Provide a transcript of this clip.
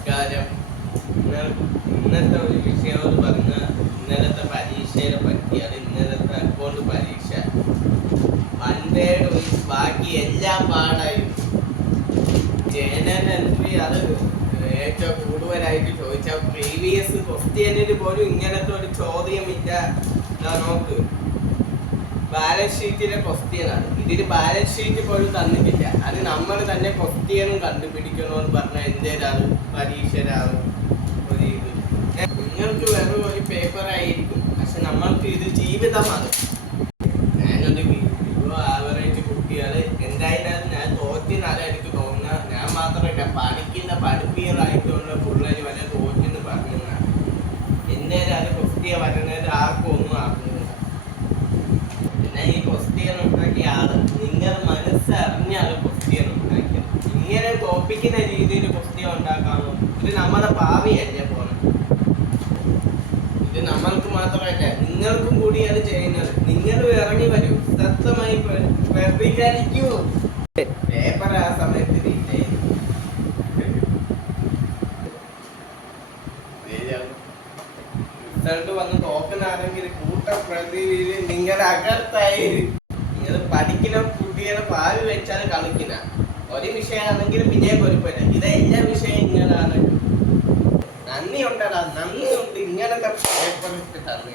നമസ്കാരം. ഇന്നത്തെ ഒരു വിഷയം എന്ന് പറഞ്ഞാൽ ഇന്നലത്തെ പരീക്ഷയെ പറ്റിയാണ്. ഇന്നലത്തെ അക്കൗണ്ട് പരീക്ഷ മൺഡേയുടെ ബാക്കി എല്ലാം പാടായിരുന്നു. ജേണൽ എൻട്രി അത് ഏറ്റവും കൂടുതലായിട്ട് ചോദിച്ചാൽ പ്രീവിയസ് ക്വസ്റ്റ്യനിൽ പോലും ഇങ്ങനത്തെ ഒരു ചോദ്യമില്ല. നോക്ക്, ബാലൻസ് ഷീറ്റിലെ ക്വസ്റ്റ്യനാണ്. ഇതിന് ബാലൻസ് ഷീറ്റ് പോലും തന്നിട്ടില്ല. അത് നമ്മൾ തന്നെ ക്വസ്റ്റ്യനും കണ്ടുപിടിക്കണമെന്ന് പറഞ്ഞാൽ എന്തേലാണ് പരീക്ഷയിലാണ് ഒരു ഇത്. നിങ്ങൾക്ക് വെറും ഒരു പേപ്പർ ആയിരിക്കും, പക്ഷെ നമ്മൾക്ക് ഇത് ജീവിതമാണ്. ഞാനൊരു ആവറേജ് കുട്ടികള് എന്തായാലും ഞാൻ തോറ്റിനാലും എനിക്ക് തോന്നുന്ന, ഞാൻ മാത്രമല്ല പഠിപ്പികളായിട്ടുള്ള പിള്ളേര് വരെ തോറ്റെന്ന് പറഞ്ഞതാണ്. എന്തേലും അത് ക്വസ്റ്റ്യ വരുന്നത് ആർക്കും ഒന്നും ആക്കുന്നില്ല. പിന്നെ ഈ ക്വസ്റ്റ്യൻ ഉണ്ടാക്കിയ ആള് നിങ്ങൾ മനസ്സറിഞ്ഞാണ് ക്വസ്റ്റ്യൻ ഉണ്ടാക്കിയത്. ഇങ്ങനെ തോപ്പിക്കുന്ന രീതിയിൽ ക്വസ്റ്റ്യൻ ഉണ്ടാക്കാമോ? ഇത് നമ്മുടെ ഭാവിയല്ലേ പോണം. ഇത് നമ്മൾക്ക് മാത്രമല്ല നിങ്ങൾക്കും കൂടി അത് ചെയ്യുന്നത്. നിങ്ങൾ ഇറങ്ങി വരൂ, സത്യമായി പ്രതികരിക്കൂ. പേപ്പർ ആ സമയത്ത് റിസൾട്ട് വന്ന് നോക്കുന്നതാണെങ്കിൽ കൂട്ടപ്രതിയിൽ നിങ്ങളുടെ അകത്തായി നിങ്ങൾ പഠിക്കുന്ന കുട്ടികളെ ഭാവി വെച്ചാൽ കളിക്കുന്ന ഒരു വിഷയമാണെങ്കിലും പിന്നെ കുഴപ്പമില്ല. ഇത് എല്ലാ വിഷയം ഇങ്ങനെയാണ്. നന്ദി ഉണ്ടടാ, നന്ദി ഉണ്ട് ഇങ്ങനത്തെ പേപ്പർ ഇട്ട് തന്നെ.